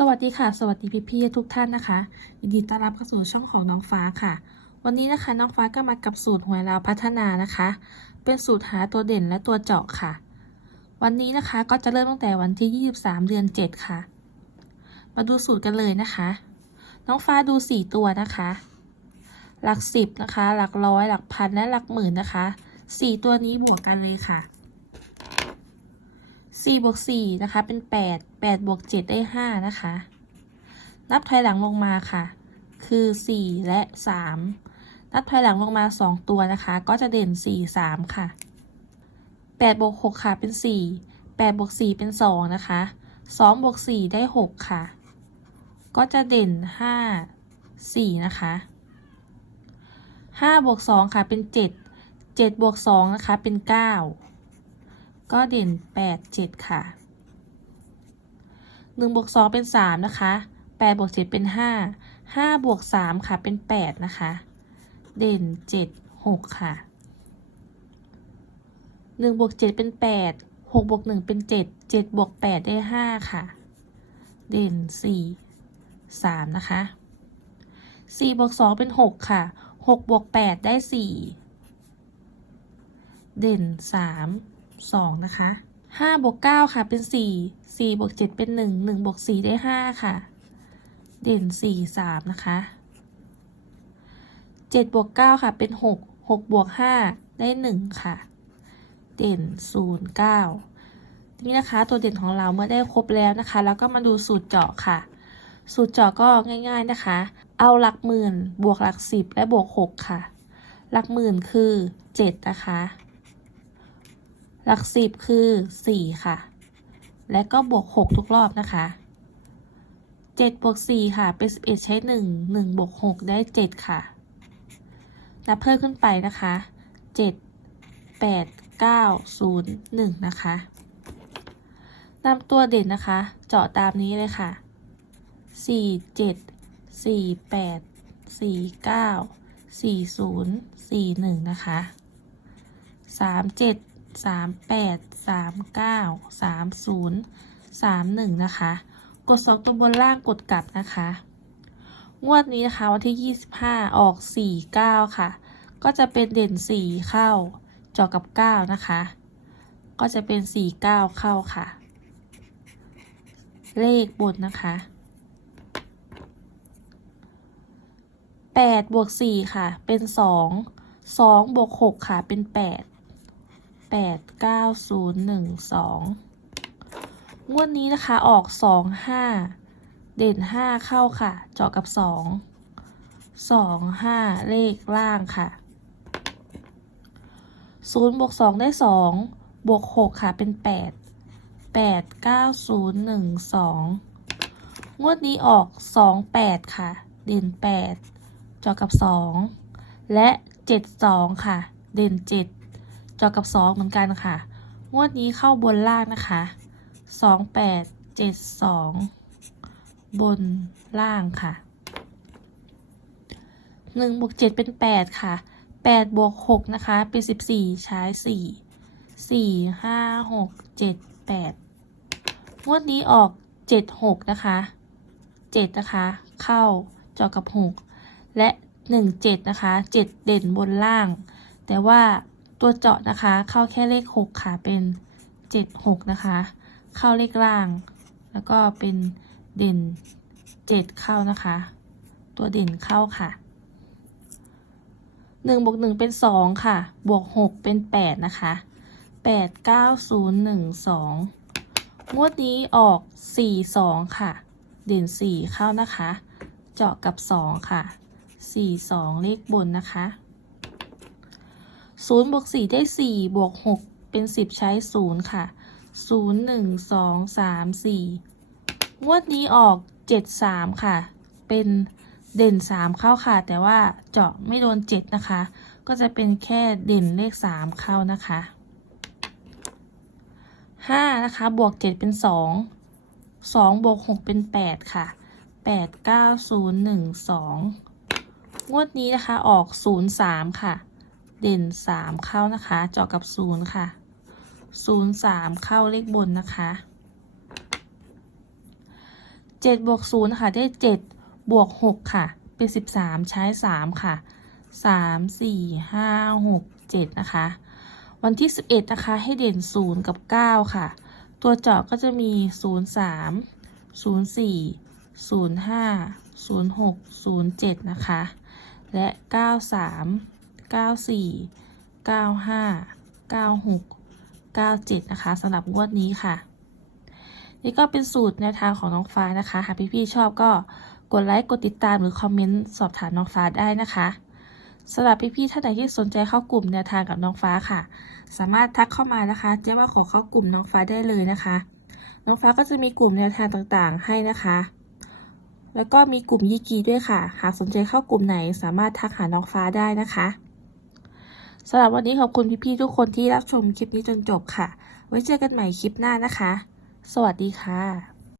สวัสดีค่ะ สวัสดีพี่ๆทุกท่านนะคะยินดีต้อนรับเข้าสู่ช่องของน้องฟ้าค่ะ วันนี้นะคะน้องฟ้าก็มากับสูตรหวยลาวพัฒนานะคะ เป็นสูตรหาตัวเด่นและตัวเจาะค่ะ วันนี้นะคะก็จะเริ่มตั้งแต่วันที่ 23 เดือน 7 ค่ะ มาดูสูตรกันเลยนะคะ น้องฟ้าดู 4 ตัวนะคะ หลัก 10 นะคะ หลักร้อยหลักพันและหลักหมื่นนะคะ 4 ตัวนี้บวกกันเลยค่ะ 4บวก4นะคะ เป็น 8 8บวก7ได้ 5 นะคะ นับถอยหลังลงมาค่ะ คือ 4 และ 3 นับถอยหลังลงมา 2 ตัวนะคะ ก็จะเด่น 4 3 ค่ะ8บวก6ค่ะ เป็น 4 8บวก4เป็น 2 นะคะ2บวก4ได้ 6 ค่ะ ก็จะเด่น 5 4 นะคะ5บวก2ค่ะ เป็น 7 7บวก2นะคะ เป็น 9 ก็เด่น 8 7 ค่ะ1บวก2เป็น 3 นะคะ8บวก7เป็น 5 5บวก3ค่ะเป็น 8 นะคะ เด่น 7 6 ค่ะ1บวก7เป็น 8 6บวก1เป็น 7 7บวก8ได้ 5 ค่ะ เด่น 4 3 นะคะ4บวก2เป็น 6 ค่ะ6บวก8ได้ 4 เด่น 3 2 นะคะ5บวก9ค่ะเป็น 4 4บวก7เป็น 1 1บวก4ได้ 5 ค่ะ เด่น 4 3 นะคะ7บวก9ค่ะเป็น 6 6บวก5ได้ 1 ค่ะ เด่น 0 9 นี่นะคะตัวเด่นของเราเมื่อได้ครบแล้วนะคะ แล้วก็มาดูสูตรเจาะค่ะ สูตรเจาะก็ง่าย ๆนะคะ เอาหลักหมื่นบวกหลักสิบและบวก 6 ค่ะ หลักหมื่นคือ 7 นะคะ หลักสิบคือสี่ค่ะ และก็บวกหกทุกรอบนะคะเจ็ดบวกสี่ค่ะเป็นสิบเอ็ดใช้หนึ่งหนึ่งบวกหกได้เจ็ดค่ะนับเพิ่มขึ้นไปนะคะเจ็ดแปดเก้าศูนย์หนึ่งนะคะนำตัวเด่นนะคะ เจาะตามนี้เลยค่ะสี่เจ็ดสี่แปดสี่เก้าสี่ศูนย์สี่หนึ่งนะคะสามเจ็ด 3 7 3 8 3 9 3 0 3 1นะคะ กด2ตัวบนล่างกดกลับนะคะ งวดนี้นะคะวันที่25ออก4 9ค่ะ ก็จะเป็นเด่น4เข้าเจาะกับ9นะคะ ก็จะเป็น4 9เข้าค่ะ เลขบนนะคะ8บวก4ค่ะ เป็น 2 2บวก6ค่ะ เป็น 8 8 9 0 1 2งวดนี้นะคะออก2 5เด่น5เข้าค่ะ เจาะกับ2 2 5เลขล่างค่ะ0บวก2ได้2บวก6ค่ะเป็น8 8 9 0 1 2งวดนี้ออก2 8ค่ะ เด่น8เจาะกับ2และ7 2ค่ะ เด่น7เจาะกับ 2 เหมือนกันค่ะ งวดนี้เข้าบนล่างนะคะ 2 8 7 2 บนล่างค่ะ 1บวก7เป็น 8 ค่ะ 8 บวก 6 นะคะ เป็น 14 ใช้ 4 4 5 6 7 8 งวดนี้ออก 7 6 นะคะ 7 นะคะ เข้าจาะกับ 6 และ 1 7 นะคะ 7 เด่นบนล่าง แต่ว่า ตัวเจาะนะคะ เข้าแค่เลข 6 ค่ะ เป็น 7 6 นะคะ เข้าเลขล่าง แล้วก็เป็นเด่น 7 เข้านะคะ ตัวเด่นเข้าค่ะ1บวก1เป็น 2 ค่ะ บวก 6 เป็น 8 นะคะ 8 9 0 1 2 งวดนี้ออก 4 2 ค่ะ เด่น 4 เข้านะคะ เจาะกับ 2 ค่ะ 4 2 เลขบนนะคะ 0บวก4ได้ 4 บวก 6 เป็น 10 ใช้ 0 ค่ะ 0 1 2 3 4 งวดนี้ออก 7 3 ค่ะ เป็นเด่น 3 เข้าค่ะ แต่ว่าเจาะไม่โดน 7 นะคะ ก็จะเป็นแค่เด่นเลข 3 เข้านะคะ 5 นะคะ บวก 7 เป็น 2 2 บวก 6 เป็น 8 ค่ะ 8 9 0 1 2 งวดนี้นะคะออก 0 3 ค่ะ เด่น3เข้านะคะเจาะกับ0ค่ะ0 3เข้าเลขบนนะคะ7บวก0ค่ะได้7บวก6ค่ะ เป็น13ใช้3ค่ะ3 4 5 6 7นะคะวันที่ 11 นะคะ ให้เด่น 0 กับ 9 ค่ะ ตัวเจาะก็จะมี 0 3 0 4 0 5 0 6 0 7 นะคะ และ 93 94 95 96 97 นะคะสำหรับงวดนี้ค่ะ นี่ก็เป็นสูตรแนวทางของน้องฟ้านะคะ หากพี่ๆชอบก็กดไลค์ กดติดตามหรือคอมเมนต์สอบถามน้องฟ้าได้นะคะสำหรับพี่ๆท่านไหนที่สนใจเข้ากลุ่มแนวทางกับน้องฟ้าค่ะ สามารถทักเข้ามานะคะเจ๊ว่าขอเข้ากลุ่มน้องฟ้าได้เลยนะคะ น้องฟ้าก็จะมีกลุ่มแนวทางต่างๆ ให้นะคะ แล้วก็มีกลุ่มยีกีด้วยค่ะ หากสนใจเข้ากลุ่มไหนสามารถทักหาน้องฟ้าได้นะคะ สำหรับวันนี้ขอบคุณพี่ๆทุกคนที่รับชมคลิปนี้จนจบค่ะ ไว้เจอกันใหม่คลิปหน้านะคะ สวัสดีค่ะ